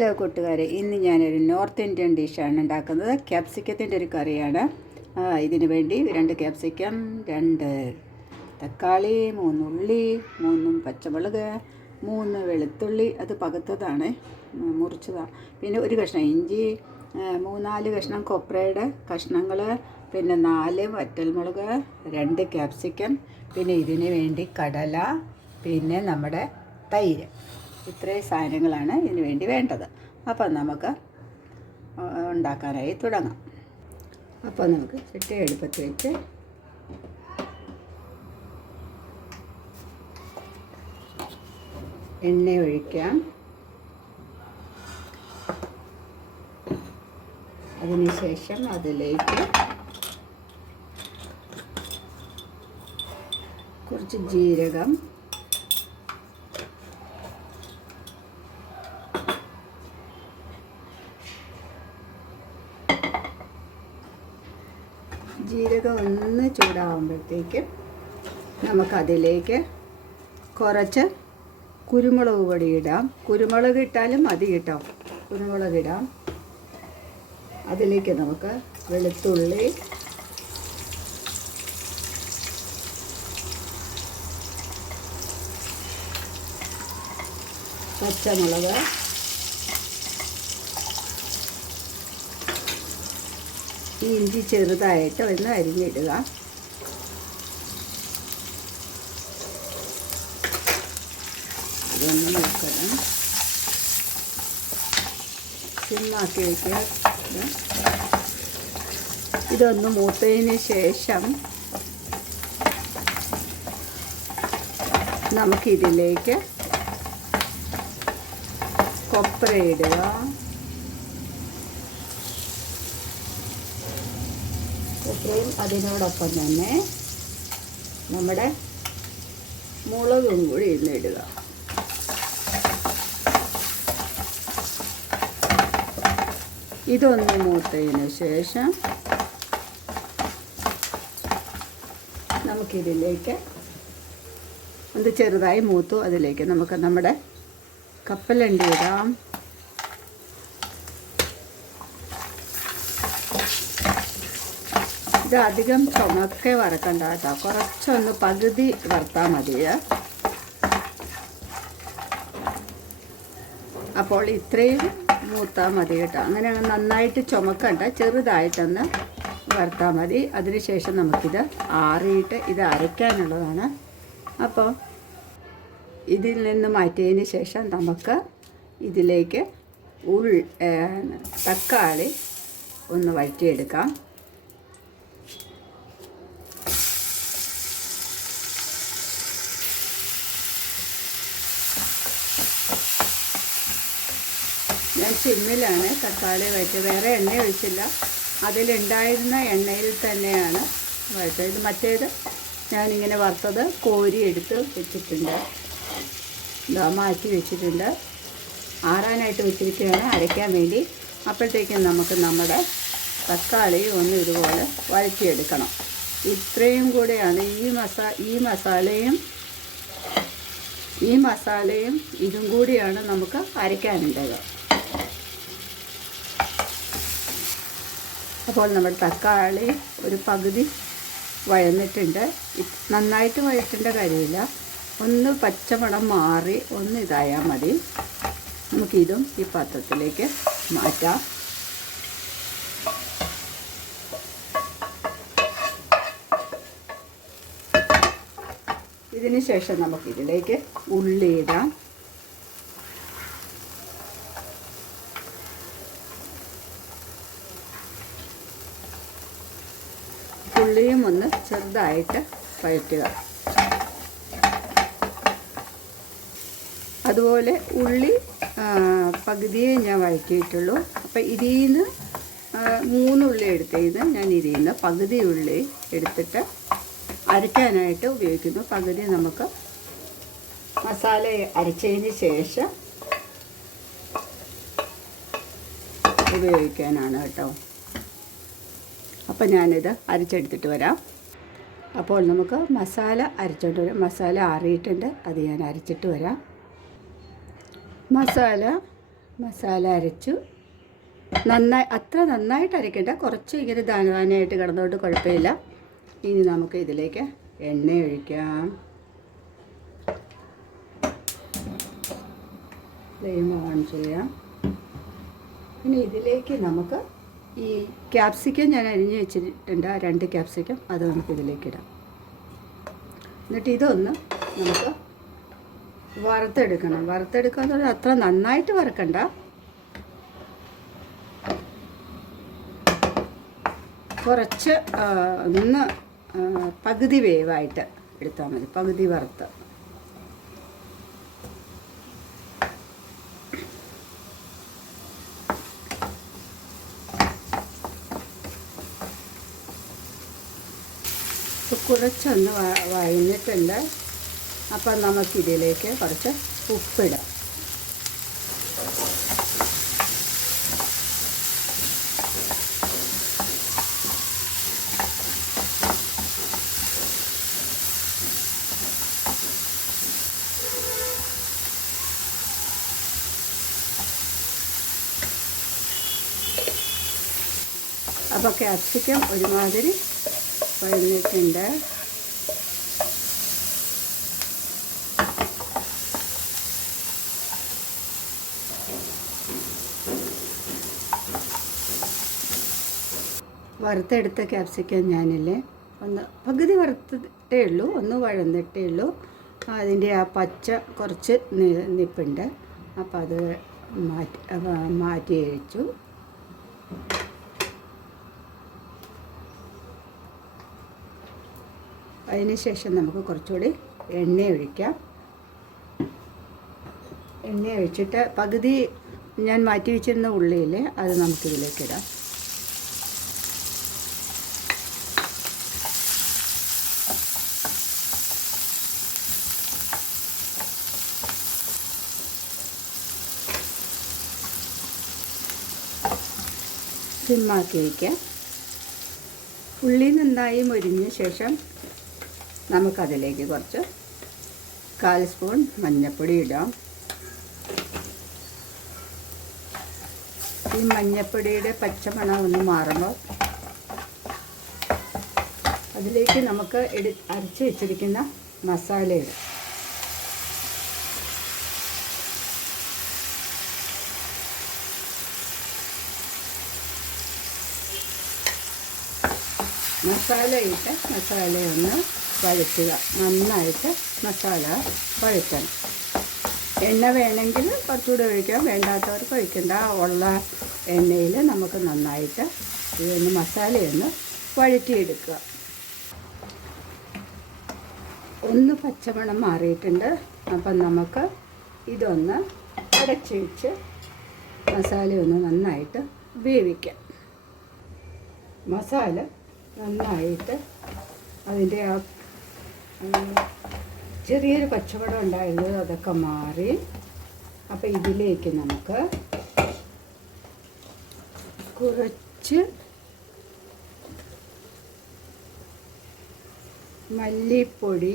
Hello കൂട്ടുകാരെ, ഇന്ന് ഞാനൊരു നോർത്ത് ഇന്ത്യൻ ഡിഷാണ് ഉണ്ടാക്കുന്നത്. ക്യാപ്സിക്കത്തിൻ്റെ ഒരു കറിയാണ്. ഇതിന് വേണ്ടി 2 ക്യാപ്സിക്കം, 2 തക്കാളി, 3 ഉള്ളി, 3 പച്ചമുളക്, 3 വെളുത്തുള്ളി, അത് പകുത്തതാണ്, മുറിച്ചതാണ്. പിന്നെ ഒരു കഷ്ണം ഇഞ്ചി, 3-4 കഷ്ണം കൊപ്രയുടെ കഷ്ണങ്ങൾ, പിന്നെ 4 വറ്റൽമുളക്, 2 ക്യാപ്സിക്കം, പിന്നെ ഇതിന് വേണ്ടി കടല, പിന്നെ നമ്മുടെ തൈര്. ഇത്രയും സാധനങ്ങളാണ് ഇതിന് വേണ്ടി വേണ്ടത്. അപ്പം നമുക്ക് ഉണ്ടാക്കാനായി തുടങ്ങാം. അപ്പോൾ നമുക്ക് ചട്ടി അടുപ്പത്ത് വെച്ച് എണ്ണ ഒഴിക്കാം. അതിനുശേഷം അതിലേക്ക് കുറച്ച് ജീരകം, ഒന്ന് ചൂടാകുമ്പോഴത്തേക്കും നമുക്കതിലേക്ക് കുറച്ച് കുരുമുളക് പൊടി ഇടാം. കുരുമുളക് ഇട്ടാലും മതി കേട്ടോ, കുരുമുളക് ഇടാം. അതിലേക്ക് നമുക്ക് വെളുത്തുള്ളി, പച്ചമുളക്, ഈ ഇഞ്ചി ചെറുതായിട്ട് ഒന്ന് അരിഞ്ഞിടുക. ഇതൊന്ന് നോക്കണം, സിമ്മാക്കി വയ്ക്കുക. ഇതൊന്ന് മൂത്തതിന് ശേഷം നമുക്കിതിലേക്ക് കൊപ്ര ഇടുക. കൊപ്രയും അതിനോടൊപ്പം തന്നെ നമ്മുടെ മുളകും കൂടി ഇടുക. ഇതൊന്ന് മൂത്തതിന് ശേഷം നമുക്കിതിലേക്ക് ഒന്ന് ചെറുതായി മൂത്തു, അതിലേക്ക് നമുക്ക് നമ്മുടെ കപ്പലണ്ടി ഇടാം. ഇത് അധികം ചുമക്കെ വറക്കണ്ട കേട്ടോ, കുറച്ചൊന്ന് പകുതി വറുത്താൽ മതി. അപ്പോൾ ഇത്രയും മൂത്താൽ മതി കേട്ടോ. അങ്ങനെ നന്നായിട്ട് ചുമക്കണ്ട, ചെറുതായിട്ടൊന്ന് വറുത്താൽ മതി. അതിനുശേഷം നമുക്കിത് ആറിയിട്ട് ഇത് അരയ്ക്കാനുള്ളതാണ്. അപ്പോൾ ഇതിൽ നിന്ന് മാറ്റിയതിന് ശേഷം നമുക്ക് ഇതിലേക്ക് തക്കാളി ഒന്ന് വഴറ്റിയെടുക്കാം. ഞാൻ സിമ്മിലാണ് തക്കാളി വഴറ്റി, വേറെ എണ്ണ ഒഴിച്ചില്ല. അതിലുണ്ടായിരുന്ന എണ്ണയിൽ തന്നെയാണ് വഴറ്റത്. ഇത് മറ്റേത് ഞാനിങ്ങനെ വറുത്തത് കോരി എടുത്ത് വെച്ചിട്ടുണ്ട്, ഇതാ മാറ്റി വെച്ചിട്ടുണ്ട്. ആറാനായിട്ട് വെച്ചിരിക്കുകയാണ് അരയ്ക്കാൻ വേണ്ടി. അപ്പോഴത്തേക്കും നമുക്ക് നമ്മുടെ തക്കാളി ഒന്ന് ഇതുപോലെ വഴറ്റിയെടുക്കണം. ഇത്രയും കൂടെയാണ് ഈ മസാലയും ഇതും കൂടിയാണ് നമുക്ക് അരയ്ക്കാനുള്ളത്. അപ്പോൾ നമ്മുടെ തക്കാളി ഒരു പകുതി വഴന്നിട്ടുണ്ട്. നന്നായിട്ട് വഴറ്റേണ്ട കാര്യമില്ല, ഒന്ന് പച്ചമണം മാറി ഒന്ന് ഇതായാൽ മതി. നമുക്കിതും ഈ പാത്രത്തിലേക്ക് മാറ്റാം. ഇതിന് ശേഷം നമുക്കിതിലേക്ക് ഉള്ളി ഇടാം. ഉള്ളിയും ഒന്ന് ചെറുതായിട്ട് വഴറ്റുക. അതുപോലെ ഉള്ളി പകുതിയെ ഞാൻ വഴറ്റിയിട്ടുള്ളൂ. അപ്പോൾ ഇതിൽ നിന്ന് 3 ഉള്ളി എടുത്തതിന് ഞാൻ ഇതിൽ നിന്ന് പകുതി ഉള്ളി എടുത്തിട്ട് അരയ്ക്കാനായിട്ട് ഉപയോഗിക്കുന്നു. പകുതി നമുക്ക് മസാല അരച്ചതിന് ശേഷം ഉപയോഗിക്കാനാണ് കേട്ടോ. അപ്പോൾ ഞാനിത് അരച്ചെടുത്തിട്ട് വരാം. അപ്പോൾ നമുക്ക് മസാല അരച്ചോണ്ട് വരാം. മസാല ആറിയിട്ടുണ്ട്, അത് ഞാൻ അരച്ചിട്ട് വരാം. മസാല മസാല അരച്ചു. അത്ര നന്നായിട്ട് അരയ്ക്കേണ്ട, കുറച്ച് ഇങ്ങനെ ധാനധാനയായിട്ട് കിടന്നോണ്ട് കുഴപ്പമില്ല. ഇനി നമുക്ക് ഇതിലേക്ക് എണ്ണ ഒഴിക്കാം. ഫ്ലെയിം ഓൺ ചെയ്യാം. പിന്നെ ഇതിലേക്ക് നമുക്ക് ഈ ക്യാപ്സിക്കം ഞാൻ അരിഞ്ഞ് വെച്ചിട്ടുണ്ട്, 2 ക്യാപ്സിക്കം, അത് നമുക്ക് ഇതിലേക്കിടാം. എന്നിട്ട് ഇതൊന്ന് നമുക്ക് വറുത്തെടുക്കണം. വറുത്തെടുക്കുക എന്ന് പറഞ്ഞാൽ അത്ര നന്നായിട്ട് വറുക്കണ്ട, കുറച്ച് ഒന്ന് പകുതി വേവായിട്ട് എടുത്താൽ മതി, പകുതി വറുത്ത്. കുറച്ചൊന്ന് വഴഞ്ഞിട്ടുണ്ട്. അപ്പം നമുക്കിതിലേക്ക് കുറച്ച് ഉപ്പിടാം. അപ്പോൾ ക്യാപ്സിക്കം ഒരുമാതിരി വഴഞ്ഞിട്ടുണ്ട്. വറുത്തെടുത്ത ക്യാപ്സിക്കം ഞാനില്ലേ ഒന്ന് പകുതി വറുത്തിട്ടേ ഉള്ളൂ, ഒന്ന് വഴന്നിട്ടേ ഉള്ളൂ. അതിൻ്റെ ആ പച്ച കുറച്ച് നിപ്പുണ്ട്. അപ്പോൾ അത് മാറ്റി അഴിച്ചു. അതിനുശേഷം നമുക്ക് കുറച്ചുകൂടി എണ്ണ ഒഴിക്കാം. എണ്ണ ഒഴിച്ചിട്ട് പകുതി ഞാൻ മാറ്റി വെച്ചിരുന്ന ഉള്ളിയില്ലേ അത് നമുക്കിതിലേക്കിടാം. സിമ്മാക്കി വയ്ക്കാം. ഉള്ളി നന്നായി മൊരിഞ്ഞ ശേഷം നമുക്കതിലേക്ക് കുറച്ച് 1/4 സ്പൂൺ മഞ്ഞൾപ്പൊടി ഇടാം. ഈ മഞ്ഞൾപ്പൊടിയുടെ പച്ചമണം ഒന്ന് മാറുമ്പോൾ അതിലേക്ക് നമുക്ക് അരച്ച് വെച്ചിരിക്കുന്ന മസാല ഇടാം. മസാലയൊന്ന് വഴറ്റുക. നന്നായിട്ട് മസാല വഴറ്റണം. എണ്ണ വേണമെങ്കിൽ കുറച്ചുകൂടെ ഒഴിക്കാം, വേണ്ടാത്തവർക്ക് ഒഴിക്കണ്ട. ഉള്ള എണ്ണയിൽ നമുക്ക് നന്നായിട്ട് ഇതൊന്ന് മസാലയൊന്ന് വഴറ്റിയെടുക്കുക. ഒന്ന് പച്ചമണം മാറിയിട്ടുണ്ട്. അപ്പം നമുക്ക് ഇതൊന്ന് അടച്ച് വെച്ച് മസാലയൊന്ന് നന്നായിട്ട് വേവിക്കാം. മസാല നന്നായിട്ട് അതിൻ്റെ ആ ചെറിയൊരു പച്ചമണം ഉണ്ടായിരുന്നത് അതൊക്കെ മാറി. അപ്പോൾ ഇതിലേക്ക് നമുക്ക് കുറച്ച് മല്ലിപ്പൊടി,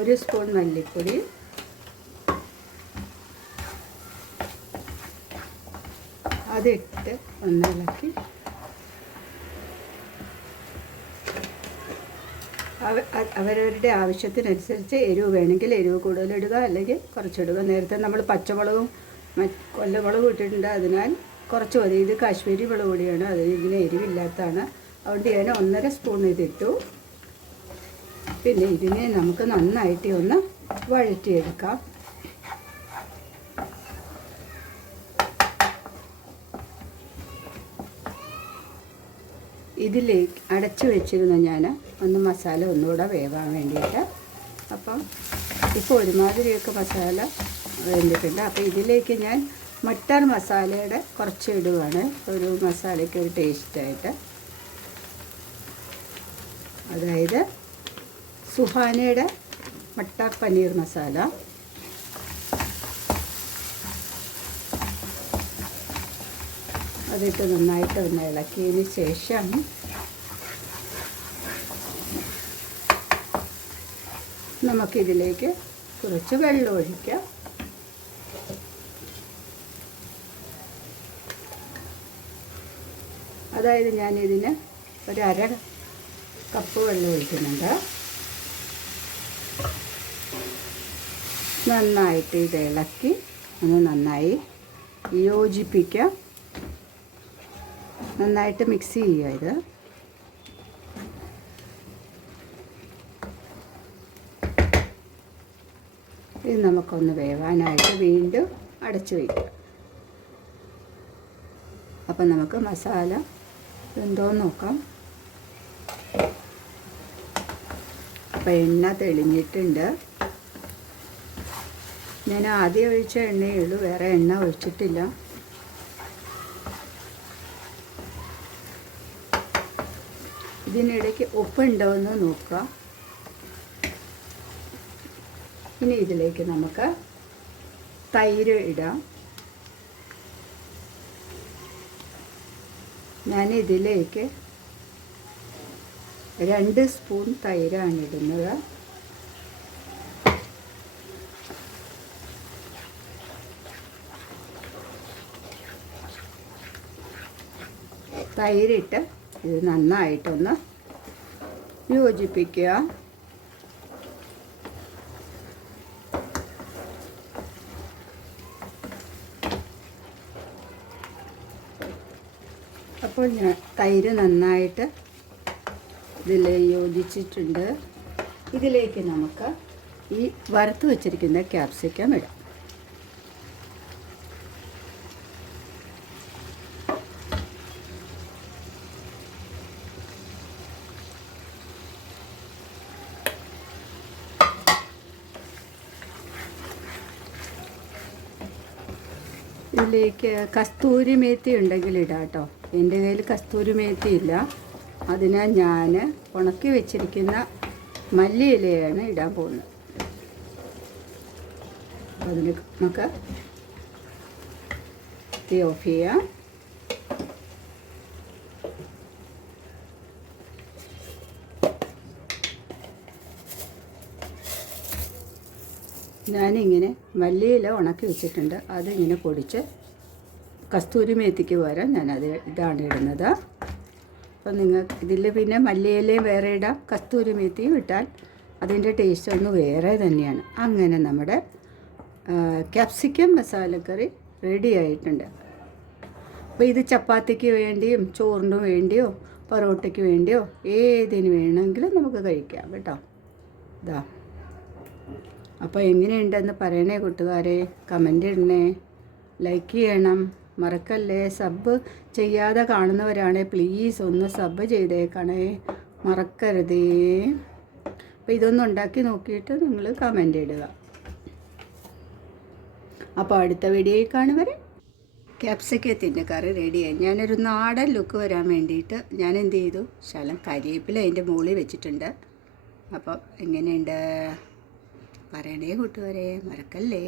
1 സ്പൂൺ മല്ലിപ്പൊടി, അതിട്ട് ഒന്നിളക്കി അവരവരുടെ ആവശ്യത്തിനനുസരിച്ച് എരിവ് വേണമെങ്കിൽ എരിവ് കൂടുതലിടുക, അല്ലെങ്കിൽ കുറച്ചിടുക. നേരത്തെ നമ്മൾ പച്ചമുളകും കൊല്ലമുളകും ഇട്ടിട്ടുണ്ട്, അതിനാൽ കുറച്ച് മതി. ഇത് കാശ്മീരി മുളക് പൊടിയാണ്, അതിന് ഇതിന് എരിവില്ലാത്തതാണ്. അതുകൊണ്ട് ഞാൻ 1.5 സ്പൂൺ ഇതിട്ടു. പിന്നെ ഇതിനെ നമുക്ക് നന്നായിട്ട് ഒന്ന് വഴറ്റിയെടുക്കാം. ഇതിലേക്ക് അടച്ചു വെച്ചിരുന്ന ഞാൻ ഒന്ന് മസാല ഒന്നുകൂടെ വേവാൻ വേണ്ടിയിട്ട്. അപ്പം ഇപ്പോൾ ഒരുമാതിരിയൊക്കെ മസാല വെന്തിട്ടുണ്ട്. അപ്പോൾ ഇതിലേക്ക് ഞാൻ മട്ടർ മസാലയുടെ കുറച്ച് ഇടുവാണ്, ഒരു മസാലയ്ക്ക് ഒരു ടേസ്റ്റായിട്ട്. അതായത് സുഹാനയുടെ മട്ടർ പനീർ മസാല. അതിട്ട് നന്നായിട്ട് ഒന്ന് ഇളക്കിയതിന് ശേഷം നമുക്കിതിലേക്ക് കുറച്ച് വെള്ളം ഒഴിക്കാം. അതായത് ഞാനിതിന് ഒരു അര കപ്പ് വെള്ളം ഒഴിക്കുന്നുണ്ട്. നന്നായിട്ട് ഇത് ഇളക്കി ഒന്ന് നന്നായി യോജിപ്പിക്കുക. നന്നായിട്ട് മിക്സ് ചെയ്യുക. ഇത് നമുക്കൊന്ന് വേവാനായിട്ട് വീണ്ടും അടച്ചു വയ്ക്കുക. അപ്പം നമുക്ക് മസാല എന്തോന്ന് നോക്കാം. അപ്പം എണ്ണ തെളിഞ്ഞിട്ടുണ്ട്. ഞാൻ ആദ്യം ഒഴിച്ച എണ്ണയേ ഉള്ളൂ, വേറെ എണ്ണ ഒഴിച്ചിട്ടില്ല. ഇതിനിടയ്ക്ക് ഉപ്പുണ്ടോ എന്ന് നോക്കുക. ഇനി ഇതിലേക്ക് നമുക്ക് തൈര് ഇടാം. ഞാനിതിലേക്ക് 2 സ്പൂൺ തൈരാണ് ഇടുന്നത്. തൈരിട്ട് ഇത് നന്നായിട്ടൊന്ന് യോജിപ്പിക്കുക. അപ്പോൾ ഞാൻ തൈര് നന്നായിട്ട് ഇതിൽ യോജിച്ചിട്ടുണ്ട്. ഇതിലേക്ക് നമുക്ക് ഈ വറുത്ത് വച്ചിരിക്കുന്ന ക്യാപ്സിക്കം ഇടാം. ഇതിലേക്ക് കസ്തൂരി മേത്തി ഉണ്ടെങ്കിൽ ഇടാം കേട്ടോ. എൻ്റെ കയ്യിൽ കസ്തൂരി മേത്തി ഇല്ല. അതിനാൽ ഞാൻ ഉണക്കി വെച്ചിരിക്കുന്ന മല്ലിയിലയാണ് ഇടാൻ പോകുന്നത്. അതിന് നമുക്ക് തീ ഓഫ് ചെയ്യാം. ഞാനിങ്ങനെ മല്ലിയില ഉണക്കി വെച്ചിട്ടുണ്ട്. അതിങ്ങനെ പൊടിച്ച് കസ്തൂരി മേത്തിക്ക് പകരം ഇതാണ് ഇടുന്നത്. അപ്പം നിങ്ങൾക്ക് ഇതിൽ പിന്നെ മല്ലിയിലയും വേറെ ഇടാം, കസ്തൂരി മേത്തിയും ഇട്ടാൽ അതിൻ്റെ ടേസ്റ്റ് ഒന്ന് വേറെ തന്നെയാണ്. അങ്ങനെ നമ്മുടെ ക്യാപ്സിക്കം മസാലക്കറി റെഡി ആയിട്ടുണ്ട്. അപ്പോൾ ഇത് ചപ്പാത്തിക്ക് വേണ്ടിയും ചോറിന് വേണ്ടിയോ പൊറോട്ടയ്ക്ക് വേണ്ടിയോ ഏതിന് വേണമെങ്കിലും നമുക്ക് കഴിക്കാം കേട്ടോ. ഇതാ. അപ്പോൾ എങ്ങനെയുണ്ടെന്ന് പറയണേ കൂട്ടുകാരെ, കമൻ്റ് ഇടണേ, ലൈക്ക് ചെയ്യണം, മറക്കല്ലേ. സബ് ചെയ്യാതെ കാണുന്നവരാണേ പ്ലീസ് ഒന്ന് സബ് ചെയ്തേക്കണേ, മറക്കരുതേ. അപ്പോൾ ഇതൊന്നും ഉണ്ടാക്കി നോക്കിയിട്ട് നിങ്ങൾ കമൻ്റ് ഇടുക. അപ്പോൾ അടുത്ത വീഡിയോയിൽ കാണുവരെ ക്യാപ്സിക്കത്തിൻ്റെ കറി റെഡിയായി. ഞാനൊരു നാടൻ ലുക്ക് വരാൻ വേണ്ടിയിട്ട് ഞാൻ എന്ത് ചെയ്തു, ശകലം കരിവേപ്പില അതിൻ്റെ മുകളിൽ വെച്ചിട്ടുണ്ട്. അപ്പോൾ എങ്ങനെയുണ്ട് പറയണേ കൂട്ടുകാരെ, മറക്കല്ലേ.